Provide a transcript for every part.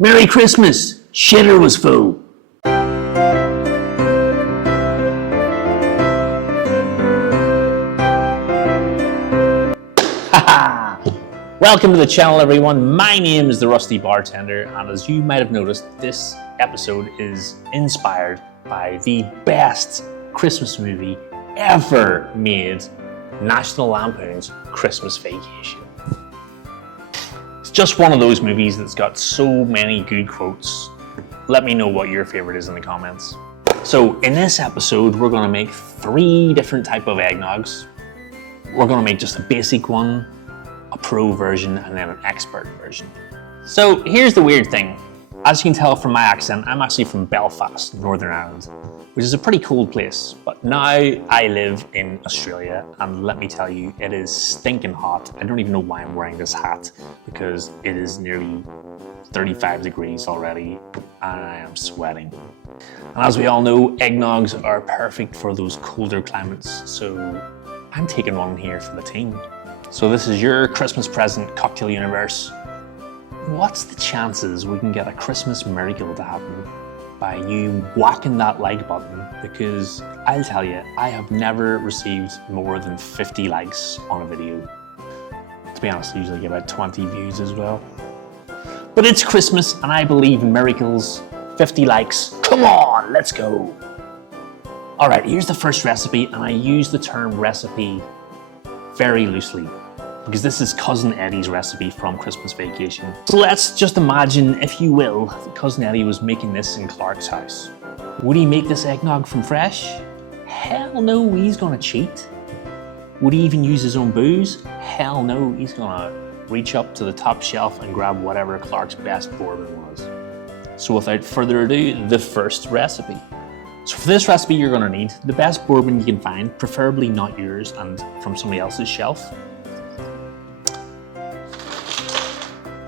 Merry Christmas! Shitter was full. Welcome to the channel, everyone. My name is the Rusty Bartender, and as you might have noticed, this episode is inspired by the best Christmas movie ever made, National Lampoon's Christmas Vacation. It's just one of those movies that's got so many good quotes. Let me know what your favorite is in the comments. So in this episode, we're gonna make 3 different types of eggnogs. We're gonna make just a basic one, a pro version, and then an expert version. So here's the weird thing. As you can tell from my accent, I'm actually from Belfast, Northern Ireland, which is a pretty cold place. But now I live in Australia, and let me tell you, it is stinking hot. I don't even know why I'm wearing this hat, because it is nearly 35 degrees already, and I am sweating. And as we all know, eggnogs are perfect for those colder climates, so I'm taking one here for the team. So this is your Christmas present, Cocktail Universe. What's the chances we can get a Christmas miracle to happen by you whacking that like button? Because I'll tell you, I have never received more than 50 likes on a video. To be honest, I usually get about 20 views as well. But it's Christmas and I believe in miracles. 50 likes, come on, let's go. All right, here's the first recipe, and I use the term recipe very loosely, because this is Cousin Eddie's recipe from Christmas Vacation. So let's just imagine, if you will, that Cousin Eddie was making this in Clark's house. Would he make this eggnog from fresh? Hell no, he's gonna cheat. Would he even use his own booze? Hell no, he's gonna reach up to the top shelf and grab whatever Clark's best bourbon was. So without further ado, the first recipe. So for this recipe, you're gonna need the best bourbon you can find, preferably not yours and from somebody else's shelf.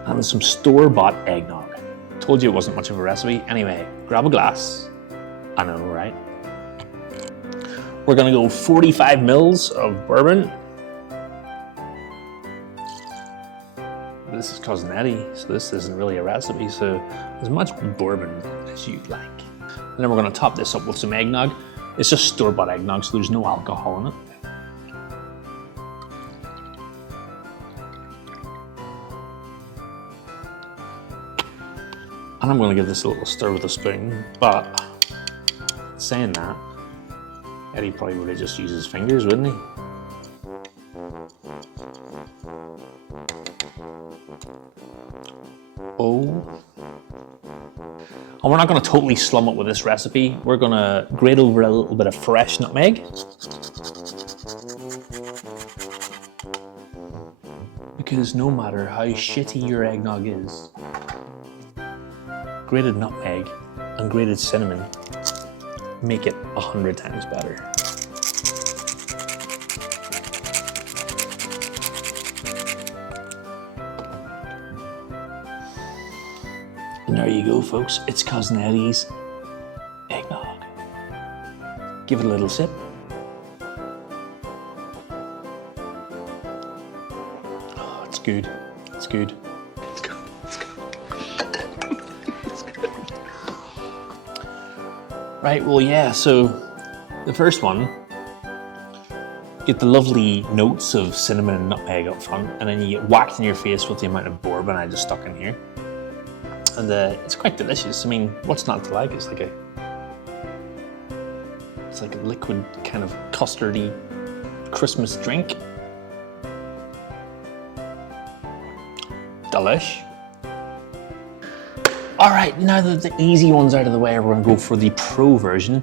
And some store-bought eggnog. Told you it wasn't much of a recipe. Anyway, grab a glass. I know, right? We're gonna go 45 mils of bourbon. This is Cousin Eddie, so this isn't really a recipe, so as much bourbon as you'd like. And then we're gonna top this up with some eggnog. It's just store-bought eggnog, so there's no alcohol in it. And I'm gonna give this a little stir with a spoon, but saying that, Eddie probably would have just used his fingers, wouldn't he? Oh. And we're not gonna totally slum it with this recipe. We're gonna grate over a little bit of fresh nutmeg. Because no matter how shitty your eggnog is, grated nutmeg and grated cinnamon make it 100 times better. And there you go, folks. It's Cousin Eddie's eggnog. Give it a little sip. Oh, it's good. It's good. It's good. It's good. It's good. Right, well, yeah, so the first one, get the lovely notes of cinnamon and nutmeg up front, and then you get whacked in your face with the amount of bourbon I just stuck in here. And it's quite delicious. I mean, what's not to like? It's like a liquid kind of custardy Christmas drink. Delish. All right, now that the easy one's out of the way, we're gonna go for the pro version.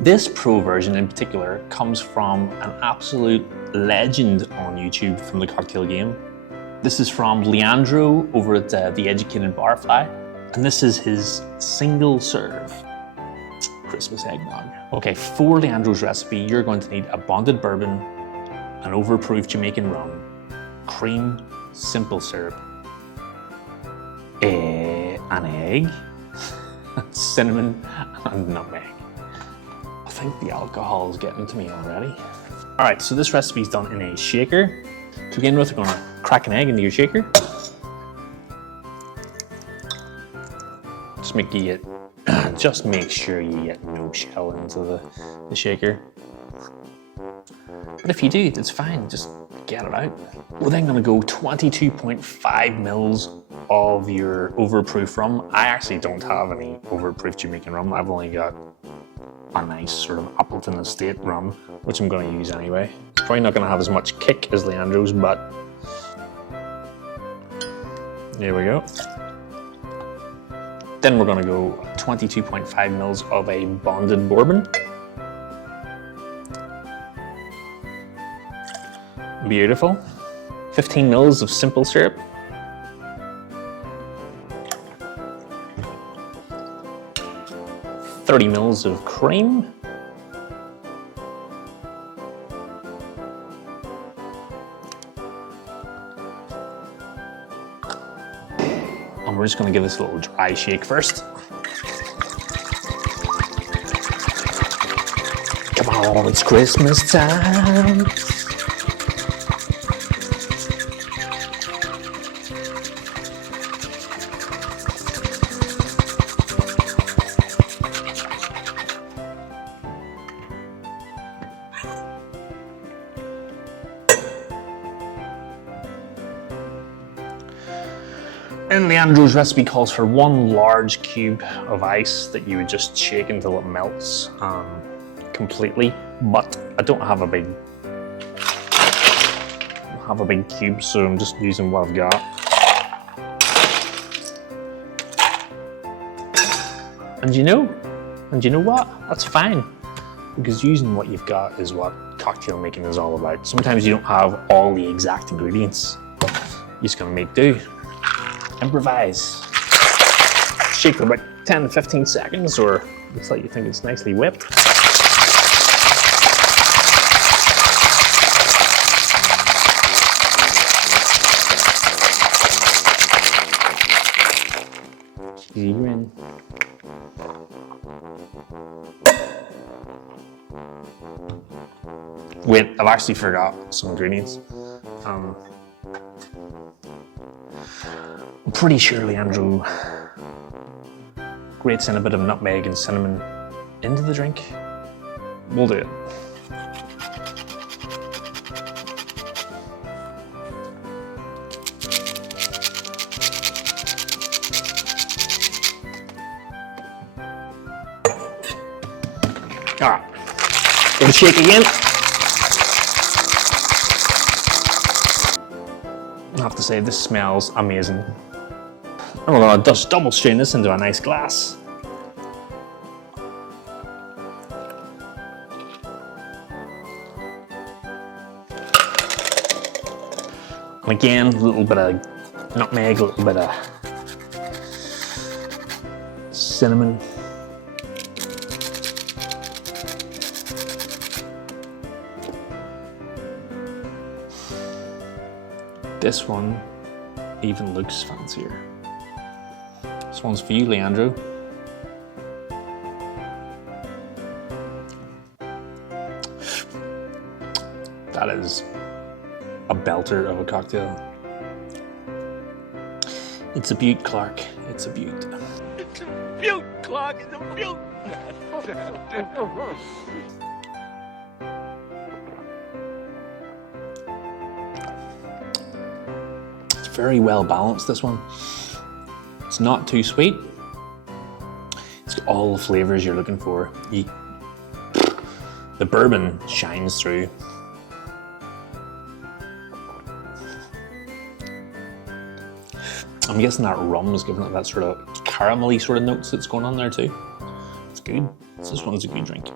This pro version in particular comes from an absolute legend on YouTube from the cocktail game. This is from Leandro over at the Educated Barfly, and this is his single serve Christmas eggnog. Okay, for Leandro's recipe, you're going to need a bonded bourbon, an overproof Jamaican rum, cream, simple syrup, an egg, cinnamon, and nutmeg. I think the alcohol is getting to me already. All right, so this recipe is done in a shaker. To begin with, we're gonna crack an egg into your shaker. Just make sure you get no shell into the shaker. But if you do, it's fine, just get it out. We're then gonna go 22.5 mils of your overproof rum. I actually don't have any overproof Jamaican rum. I've only got a nice sort of Appleton Estate rum, which I'm gonna use anyway. It's probably not gonna have as much kick as Leandro's, but there we go. Then we're gonna go 22.5 mils of a bonded bourbon. Beautiful. 15 mils of simple syrup. $30 mils of cream. And we're just going to give this a little dry shake first. Come on, it's Christmas time. And Leandro's recipe calls for 1 large cube of ice that you would just shake until it melts completely. But I don't have a big cube, so I'm just using what I've got. And you know what? That's fine, because using what you've got is what cocktail making is all about. Sometimes you don't have all the exact ingredients. You're just gonna make do. Improvise. Shake for about 10 to 15 seconds, or looks like you think it's nicely whipped. Easy grin. Wait, I've actually forgot some ingredients. I'm pretty sure Leandro grates in a bit of nutmeg and cinnamon into the drink. We'll do it. All right, give it a shake again. I have to say, this smells amazing. And we're gonna just double strain this into a nice glass. And again, a little bit of nutmeg, a little bit of cinnamon. This one even looks fancier. This one's for you, Leandro. That is a belter of a cocktail. It's a beaut, Clark. It's a beaut. It's a beaut, Clark. It's a beaut. It's very well balanced, this one. It's not too sweet. It's got all the flavors you're looking for. The bourbon shines through. I'm guessing that rum is giving it that sort of caramelly sort of notes that's going on there too. It's good. This one's a good drink.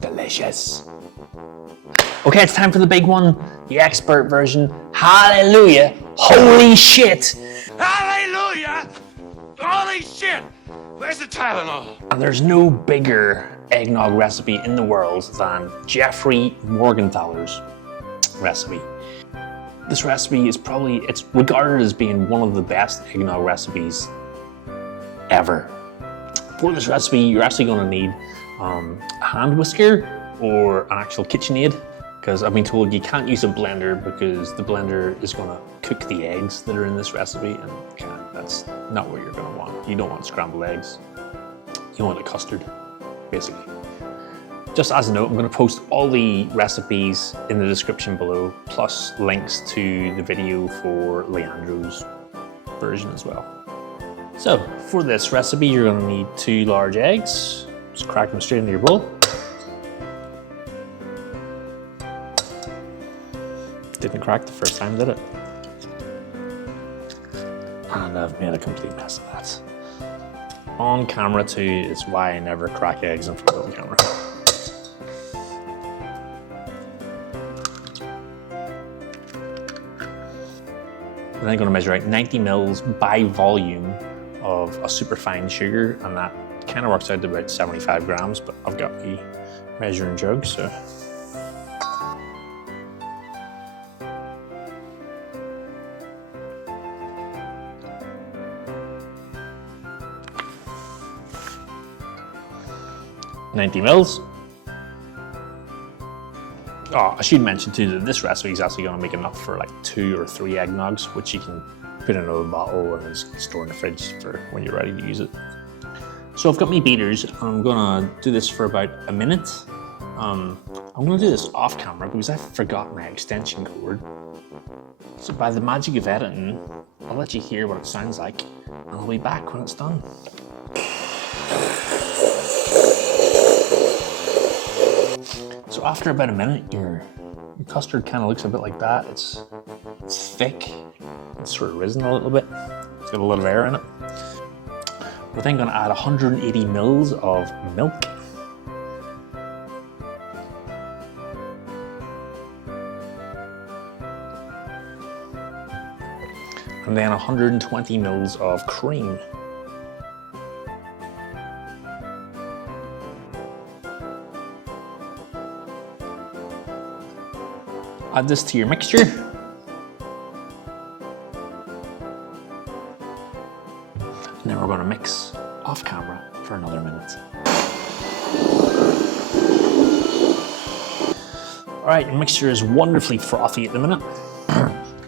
Delicious. Okay, it's time for the big one, the expert version. Hallelujah! Holy shit! Hallelujah! Holy shit! Where's the Tylenol? And there's no bigger eggnog recipe in the world than Jeffrey Morganthaler's recipe. This recipe is it's regarded as being one of the best eggnog recipes ever. For this recipe, you're actually going to need a hand whisker or an actual KitchenAid. because I've been told you can't use a blender because the blender is going to cook the eggs that are in this recipe, and that's not what you're going to want. You don't want scrambled eggs. You want a custard, basically. Just as a note, I'm going to post all the recipes in the description below, plus links to the video for Leandro's version as well. So for this recipe, you're going to need 2 large eggs. Just crack them straight into your bowl. Didn't crack the first time, did it? And I've made a complete mess of that. On camera too is why I never crack eggs in front of the camera. And then I'm going to measure out 90 mils by volume of a superfine sugar, and that kind of works out to about 75 grams, but I've got the measuring jug, so. $90 mils. Oh, I should mention too that this recipe is actually going to make enough for like 2 or 3 eggnogs, which you can put in a bottle and store in the fridge for when you're ready to use it. So I've got my beaters. I'm going to do this for about a minute. I'm going to do this off camera because I forgot my extension cord. So by the magic of editing, I'll let you hear what it sounds like, and I'll be back when it's done. So after about a minute, your custard kind of looks a bit like that. It's thick, it's sort of risen a little bit. It's got a lot of air in it. We're then going to add 180 mils of milk. And then 120 mils of cream. Add this to your mixture. And then we're going to mix off camera for another minute. All right, your mixture is wonderfully frothy at the minute.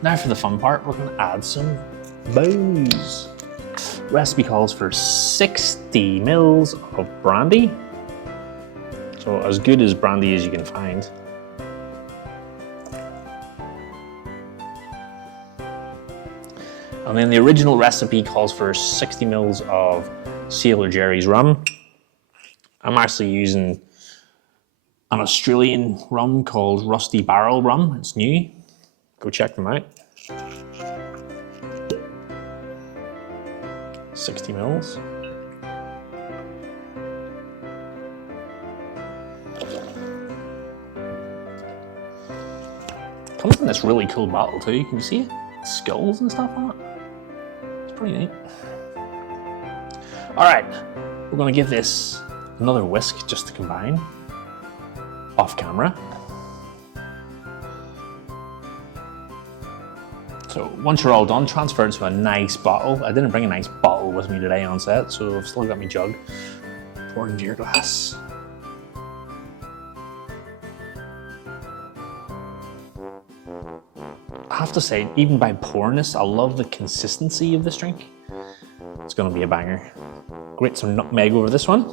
Now for the fun part, we're going to add some booze. Recipe calls for 60 mils of brandy. So as good as brandy as you can find. And then the original recipe calls for 60 mils of Sailor Jerry's rum. I'm actually using an Australian rum called Rusty Barrel Rum. It's new. Go check them out. 60 mils. Comes in this really cool bottle too. Can you see it? Skulls and stuff on it. Pretty neat. All right, we're going to give this another whisk just to combine off camera. So once you're all done, transfer it to a nice bottle. I didn't bring a nice bottle with me today on set, so I've still got my jug. Pour into your glass. I have to say, even by pouring this, I love the consistency of this drink. It's gonna be a banger. Grate some nutmeg over this one.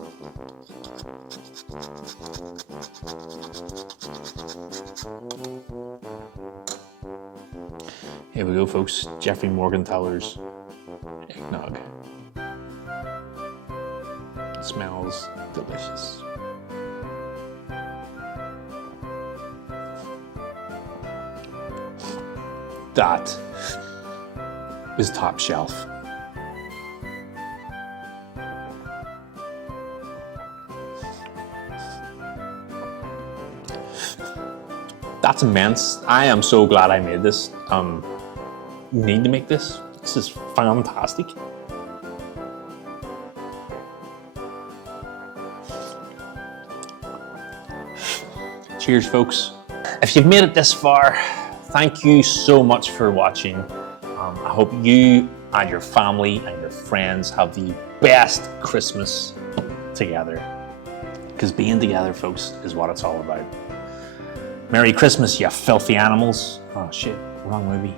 Here we go, folks. Jeffrey Morganthaler's eggnog. It smells delicious. That is top shelf. That's immense. I am so glad I made this. You need to make this. This is fantastic. Cheers, folks. If you've made it this far, thank you so much for watching. I hope you and your family and your friends have the best Christmas together. Because being together, folks, is what it's all about. Merry Christmas, you filthy animals. Oh shit, wrong movie.